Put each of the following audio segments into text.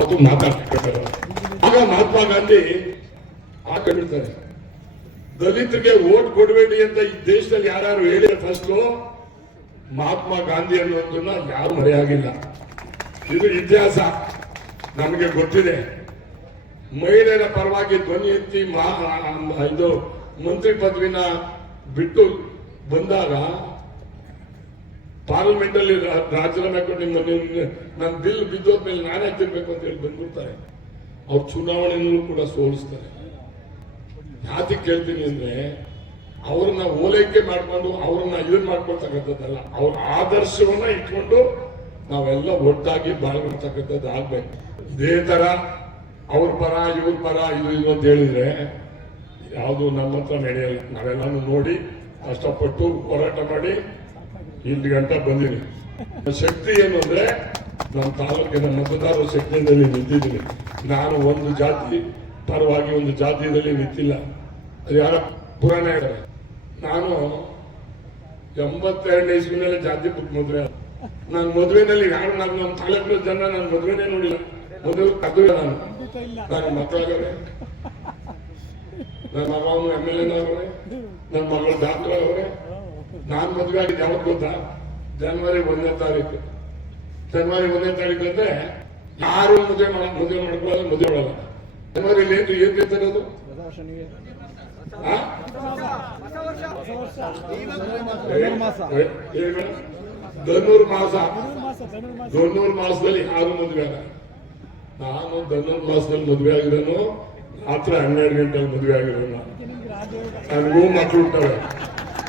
ಅದು ಮಾತಾಡ್ತಾರೆ. ಆಗ ಮಹಾತ್ಮ ಗಾಂಧಿ ಹಾಕೊಂಡಿರ್ತಾರೆ, ದಲಿತರಿಗೆ ವೋಟ್ ಕೊಡಬೇಡಿ ಅಂತ ಈ ದೇಶದಲ್ಲಿ ಯಾರು ಹೇಳಿದ್ರೆ ಫಸ್ಟ್ ಮಹಾತ್ಮ ಗಾಂಧಿ ಅನ್ನೋದನ್ನ ಯಾರು ಮರೆಯಾಗಿಲ್ಲ. ಇದು ಇತಿಹಾಸ ನಮಗೆ ಗೊತ್ತಿದೆ. ಮಹಿಳೆಯರ ಪರವಾಗಿ ಧ್ವನಿ ಎತ್ತಿ ಇದು ಮಂತ್ರಿ ಪದವಿನ ಬಿಟ್ಟು ಬಂದಾಗ ಪಾರ್ಲಿಮೆಂಟ್ ಅಲ್ಲಿ ರಾಜೀನಾಮೆ ಕೊಟ್ಟು ನನ್ನ ಬಿಲ್ ಬಿದ್ದೋದ್ಮೇಲೆ ನಾನೇ ತಿರ್ಬೇಕು ಅಂತ ಹೇಳಿ ಬಂದ್ಬಿಡ್ತಾರೆ. ಅವ್ರು ಚುನಾವಣೆಯಲ್ಲೂ ಕೂಡ ಸೋಲಿಸ್ತಾರೆ. ಯಾಕೆ ಕೇಳ್ತೀನಿ ಅಂದ್ರೆ ಅವ್ರನ್ನ ಓಲೈಕೆ ಮಾಡ್ಕೊಂಡು ಅವ್ರನ್ನ ಇದನ್ ಮಾಡ್ಕೊಳ್ತಕ್ಕಂಥದ್ದಲ್ಲ, ಅವ್ರ ಆದರ್ಶವನ್ನ ಇಟ್ಕೊಂಡು ನಾವೆಲ್ಲ ಒಟ್ಟಾಗಿ ಬಾಳ್ಕೊಳ್ತಕ್ಕಂಥದ್ದು ಆಗ್ಬೇಕು. ಇದೇ ತರ ಅವ್ರ ಪರ ಇವ್ರ ಪರ ಇದು ಅಂತ ಹೇಳಿದ್ರೆ ಯಾವುದು ನಮ್ಮ ಹತ್ರ ನಡೆಯಲ್ಲ. ನಾವೆಲ್ಲಾನು ನೋಡಿ ಕಷ್ಟಪಟ್ಟು ಹೋರಾಟ ಮಾಡಿ ಇಲ್ಲಿ ಗಂಟ ಬಂದಿನಿ. ಶಕ್ತಿ ಏನು ಅಂದ್ರೆ ನಮ್ಮ ತಾಲೂಕಿನ ಮತದಾರರ ಶಕ್ತಿಯಲ್ಲಿ ನಿಂತಿದ್ದೀನಿ. ನಾನು ಒಂದು ಜಾತಿ ಪರವಾಗಿ ಒಂದು ಜಾತಿಯಲ್ಲಿ ನಿಂತಿಲ್ಲ. ಅದು ಯಾರ ಪುರಾಣ ಹೇಳ್ತಾರೆ. ನಾನು 82ನೇ ಇಸ್ವಿನಲ್ಲಿ ಜಾತಿ ಬಿಟ್ಟು ಮದುವೆ. ನಾನು ಮದುವೆನಲ್ಲಿ ಯಾರು ನಮ್ಮ ತಾಲೂಕಿನ ಜನ ನಾನು ಮದುವೆನೇ ನೋಡಿಲ್ಲ. ಮೊದಲು ಕದ್ದು ನಾನು ಮಕ್ಕಳಾಗವ್ರೆ, ನನ್ನ ಮಗನು MLA ಆಗವ್ರೆ, ನನ್ನ ಮಗಳು ಡಾಕ್ಟರ್ ಆಗವ್ರೆ. ನಾನು ಮದುವೆ ಆಗಿದ್ದು ಯಾವತ್ತು ಗೊತ್ತಾ? ಜನವರಿ 1ನೇ ತಾರೀಕು. ಜನವರಿ 1ನೇ ತಾರೀಕು ಅಂದ್ರೆ ಯಾರು ಮದುವೆ ಮಾಡ್ಕೊಳ್ಳಲ್ಲ, ಮದುವೆ ಮಾಡಲ್ಲ. ಜನವರಿಲಿ ಏನ್ ಇರ್ತಿರೋದು? ಧನುರ್ ಮಾಸದಲ್ಲಿ ಯಾರು ಮದುವೆ ಆಗ. ನಾನು ಧನುರ್ ಮಾಸದಲ್ಲಿ ಮದುವೆ ಆಗಿರೋನು, ರಾತ್ರಿ 12 ಗಂಟೆಯಲ್ಲಿ ಮದುವೆ ಆಗಿರೋನು. ನನಗೂ ಮಕ್ಕಳು ಹುಟ್ಟವೆ.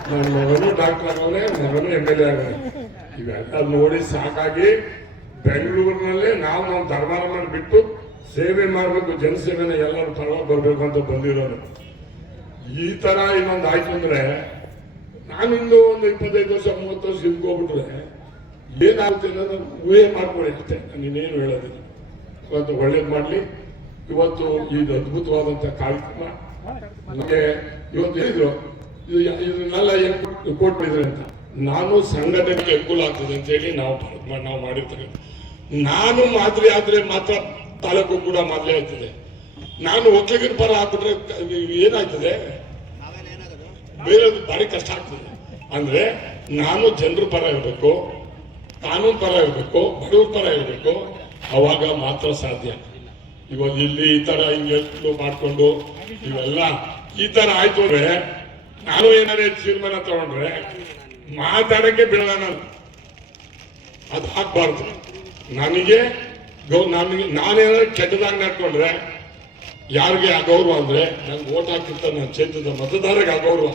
ನನ್ನ ಮಗನು ಡಾಕ್ಟರ್ ಆಗವನೆ, ಮಗನು MLA ಆಗವನೆ. ಇವೆಲ್ಲ ನೋಡಿ ಸಾಕಾಗಿ ಬೆಂಗಳೂರಿನಲ್ಲೇ ನಾವು ಧರ್ಮಾರ ಮಾಡಿಬಿಟ್ಟು ಸೇವೆ ಮಾಡಬೇಕು, ಜನಸೇವೆನ ಎಲ್ಲರೂ ಪರವಾಗಿ ಬರ್ಬೇಕು ಅಂತ ಬಂದಿರೋನು. ಈ ತರ ಇನ್ನೊಂದು ಆಯ್ತು ಅಂದ್ರೆ ನಾನಿಂದು ಒಂದು 25 ವರ್ಷ 30 ವರ್ಷ ಇದ್ಕೋಗ್ಬಿಟ್ರೆ ಏನಾಗುತ್ತೆ ಅನ್ನೋದು ಊಹೆ ಮಾಡ್ಕೊಳ್ಳಿ ಅಷ್ಟೇ. ನಾನಿನ್ನೇನು ಹೇಳೋದಿಲ್ಲ. ಇವತ್ತು ಒಳ್ಳೇದು ಮಾಡ್ಲಿ. ಇವತ್ತು ಇದು ಅದ್ಭುತವಾದಂತ ಕಾರ್ಯಕ್ರಮ ನಮಗೆ ಇವತ್ತು ಹೇಳಿದ್ರು ಇದನ್ನೆಲ್ಲ ಏನ್ ಕೊಟ್ಟಿದ್ರೆ ಅಂತ. ನಾನು ಸಂಘಟನೆಗೆ ಅನುಕೂಲ ಆಗ್ತದೆ ಅಂತ ಹೇಳಿ ನಾವು ಮಾಡಿರ್ತೇವೆ. ನಾನು ಮಾದರಿ ಆದ್ರೆ ಮಾತ್ರ ತಾಲೂಕು ಕೂಡ ಮಾದರಿ ಆಗ್ತದೆ. ನಾನು ಒಕ್ಕಲಿಗರ ಪರ ಹಾಕ್ಬಿಟ್ರೆ ಏನಾಗ್ತದೆ? ಬೇರೆದು ಭಾರಿ ಕಷ್ಟ ಆಗ್ತದೆ. ಅಂದ್ರೆ ನಾನು ಜನರ ಪರ ಇರಬೇಕು, ಕಾನೂನು ಪರ ಇರಬೇಕು, ಬಡವ್ರ ಪರ ಇರಬೇಕು. ಅವಾಗ ಮಾತ್ರ ಸಾಧ್ಯ. ಇವಾಗ ಇಲ್ಲಿ ಈ ತರ ಹಿಂಗೆ ಮಾಡ್ಕೊಂಡು ಇವೆಲ್ಲ ಈ ತರ ಆಯ್ತು ಅಂದ್ರೆ ನಾನು ಏನಾರೇ ತೀರ್ಮಾನ ತಗೊಂಡ್ರೆ ಮಾತಾಡಕ್ಕೆ ಬಿಡಲ್ಲ. ನಾನು ಅದು ಹಾಕ್ಬಾರ್ದು. ನನಗೆ ನಾನೇನಾದ್ರು ಕೆಟ್ಟದಾಗಿ ನಡ್ಕೊಂಡ್ರೆ ಯಾರಿಗೆ ಅಗೌರವ ಅಂದ್ರೆ ನನ್ಗೆ ಓಟ್ ಹಾಕಿರ್ತ ನನ್ನ ಕ್ಷೇತ್ರದ ಮತದಾರರಿಗೆ ಅಗೌರವ.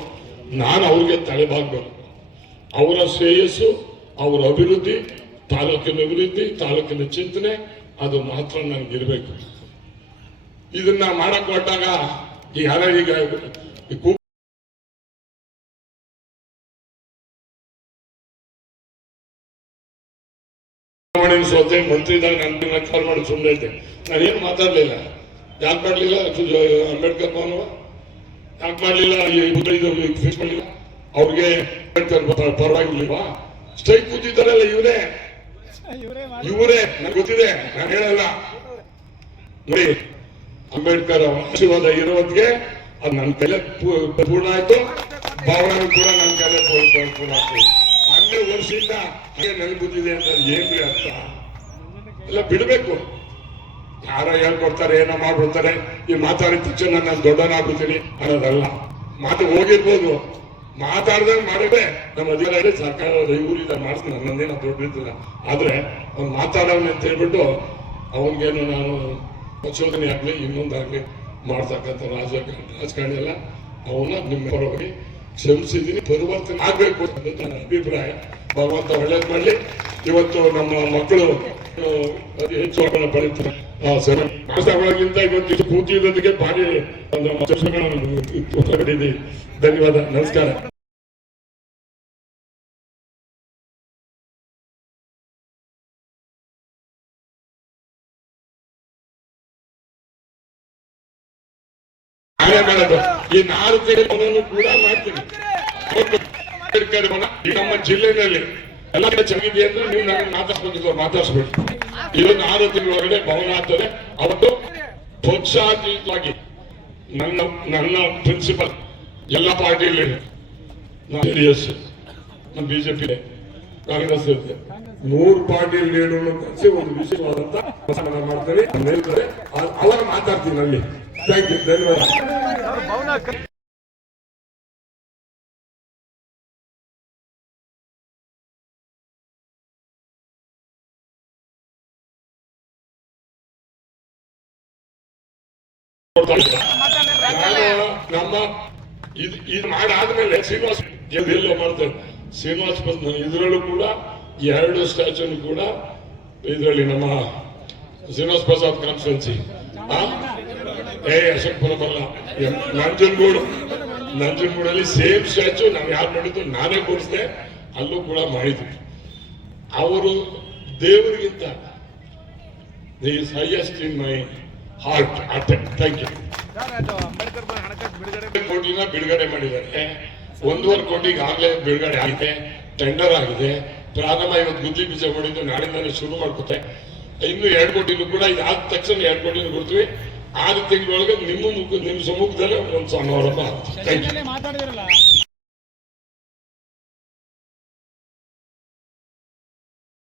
ನಾನು ಅವ್ರಿಗೆ ತಲೆಬಾಗ್ಬೇಕು. ಅವರ ಶ್ರೇಯಸ್ಸು, ಅವರ ಅಭಿವೃದ್ಧಿ, ತಾಲೂಕಿನ ಅಭಿವೃದ್ಧಿ, ತಾಲೂಕಿನ ಚಿಂತನೆ ಅದು ಮಾತ್ರ ನನ್ಗಿರ್ಬೇಕು. ಇದನ್ನ ಮಾಡಕ್ ಹೊಟ್ಟಾಗ ಈ ಯಾರ ಈಗ ಸೋತೆ ಮಂತ್ರಿ ಇದ್ದಾಗ ನನ್ನ ಕಾಲ್ ಮಾಡಿ ಸುಮ್ಮನೆ ಇದ್ದೆ. ನಾನೇನು ಮಾತಾಡ್ಲಿಲ್ಲ. ಯಾಕೆ ಮಾಡ್ಲಿಲ್ಲ? ಅಂಬೇಡ್ಕರ್ ಭವನ ಯಾಕೆ ಮಾಡ್ಲಿಲ್ಲ? ಫಿಕ್ಸ್ ಮಾಡಲಿಲ್ಲ. ಅವ್ರಿಗೆ ಅಂಬೇಡ್ಕರ್ ಪರವಾಗಿರ್ಲಿಲ್ವಾ? ಸ್ಟ್ರೈಕ್ ಕೂತಿದ್ದಾರಲ್ಲ ಇವರೇ ನಂಗೆ ಗೊತ್ತಿದೆ, ನಾನು ಹೇಳಲ್ಲ. ನೋಡಿ, ಅಂಬೇಡ್ಕರ್ ಆಶೀರ್ವಾದ ಇರೋದ್ಗೆ ಅದು ನನ್ನ ಕೈಲೆ ಪೂರ್ಣ ಆಯ್ತು. ಭಾವನೆ ಕೂಡ ನನ್ನ ಕೈಲೆ ಪೂರ್ಣ ಆಯ್ತು. 12 ವರ್ಷದಿಂದ ಹಾಗೆ ನನಗೆ ಗೊತ್ತಿದೆ ಅಂತ ಏನ್ರಿ ಅರ್ಥ? ಎಲ್ಲ ಬಿಡ್ಬೇಕು. ಯಾರ ಹೇಳ್ಕೊಡ್ತಾರೆ, ಏನೋ ಮಾಡ್ಬಿಡ್ತಾರೆ. ಈ ಮಾತಾಡಿದ ತಕ್ಷಣ ನಾನು ದೊಡ್ಡನಾಗ್ಬಿಡ್ತೀನಿ ಅನ್ನೋದಲ್ಲ. ಮಾತು ಹೋಗಿರ್ಬೋದು, ಮಾತಾಡ್ದಂಗೆ ಮಾಡಿದ್ರೆ ನಮ್ಮ ಅಧಿಕಾರ ಸರ್ಕಾರ ಊರಿಂದ ಮಾಡಿಸ್ತೀನಿ. ನನ್ನದೇನೋ ದೊಡ್ಡದಿಲ್ಲ. ಆದ್ರೆ ಅವ್ನು ಮಾತಾಡೋಣ ಅಂತ ಹೇಳ್ಬಿಟ್ಟು ಅವನಿಗೇನು ನಾನು ಪ್ರಚೋದನೆ ಆಗ್ಲಿ ಇನ್ನೊಂದಾಗ್ಲಿ ಮಾಡ್ತಕ್ಕಂಥ ರಾಜಕಾರಣ ಎಲ್ಲ ಅವನ್ನ ನಿಮ್ಮ ಪರವಾಗಿ ಕ್ಷಮಿಸಿದ್ದೀನಿ. ಪರಿವರ್ತನೆ ಆಗ್ಬೇಕು ಅಂತ ನನ್ನ ಅಭಿಪ್ರಾಯ. ಭಗವಂತ ಒಳ್ಳೇದು ಮಾಡಲಿ. ಇವತ್ತು ನಮ್ಮ ಮಕ್ಕಳು ಹೆಚ್ಚು ಪಡಿತಾರೆ. ಮಾಸಗಳಿಗಿಂತ ಇವತ್ತು ಕೂತಿರೋದಕ್ಕೆ ಭಾರಿ ಧನ್ಯವಾದ. ನಮಸ್ಕಾರ. ಈ 4 ಕೂಡ ಮಾಡ್ತೀನಿ. ನಮ್ಮ ಜಿಲ್ಲೆನಲ್ಲಿ ಎಲ್ಲ ಚೆನ್ನಾಗಿದೆ ಅಂದ್ರೆ ನೀವು ನನಗೆ ಮಾತಾಡ್ಸ್ಕೊಂಡಿದ್ದು ಮಾತಾಡ್ಸ್ಬೇಕು. ಇದೊಂದು 6 ತಿಂಗಳ ಒಳಗಡೆ ಭವನ ಆಗ್ತದೆ. ಅವತ್ತು ಪಕ್ಷಾತೀತವಾಗಿ ನನ್ನ ಪ್ರಿನ್ಸಿಪಲ್ ಎಲ್ಲ ಪಾರ್ಟಿಯಲ್ಲಿ JDS, ಬಿಜೆಪಿ, ಕಾಂಗ್ರೆಸ್ ಇರುತ್ತೆ, 3 ಪಾರ್ಟಿ ಲೀಡರ್ನು ಕಳಿಸಿ ಒಂದು ವಿಶೇಷವಾದಂತ ಸಮಾಧಾನ ಮಾಡ್ತಾರೆ. ಅವರ ಮಾತಾಡ್ತೀನಿ ಅಲ್ಲಿ. ಥ್ಯಾಂಕ್ ಯು, ಧನ್ಯವಾದ. ನಮ್ಮ ಇದು ಮಾಡಾದ್ಮೇಲೆ ಶ್ರೀನಿವಾಸ್ ಎಲ್ಲೋ ಮಾಡ್ತಾರೆ. ಶ್ರೀನಿವಾಸ್ ಇದರಲ್ಲೂ ಕೂಡ 2 ಸ್ಟ್ಯಾಚ್ಯೂನು ಕೂಡ ಇದರಲ್ಲಿ ನಮ್ಮ ಶ್ರೀನಿವಾಸ್ ಪ್ರಸಾದ್ ಕಾನ್ಸ್ಟಿಟ್ಯೂನ್ಸಿ ಅಶೋಕ್ಪುರ ಬಲ್ಲ ನಂಜನಗೂಡಲ್ಲಿ ಸೇಮ್ ಸ್ಟ್ಯಾಚ್ಯೂ ನಾವು ಯಾರು ಮಾಡಿದ್ದು ನಾನೇ ಕೂರಿಸಿದೆ. ಅಲ್ಲೂ ಕೂಡ ಮಾಡಿದ್ವಿ. ಅವರು ದೇವರಿಗಿಂತ is highest in my heart. Thank you. ಕೋಟಿನ ಬಿಡುಗಡೆ ಮಾಡಿದ್ದಾರೆ. 1.5 ಕೋಟಿಗೆ ಆಗಲೇ ಬಿಡುಗಡೆ ಆಗಿದೆ, ಟೆಂಡರ್ ಆಗಿದೆ. ಪ್ರಾರಂಭ ಇವತ್ತು ಗುದ್ದಿ ಬೀಜ ಹೊಡಿದ್ದು ನಾಳಿಂದಾನೆ ಶುರು ಮಾಡ್ಕೊತೆ. ಇನ್ನು 2 ಕೋಟಿನೂ ಕೂಡ ಇದಾದ ತಕ್ಷಣ 2 ಕೋಟಿನೂ ಕೊಡ್ತೀವಿ. 6 ತಿಂಗಳೊಳಗೆ ನಿಮ್ಮ ಸಮ್ಮುಖದಲ್ಲೇ ಒಂದು ಸಮಾರಂಭ. Thank you.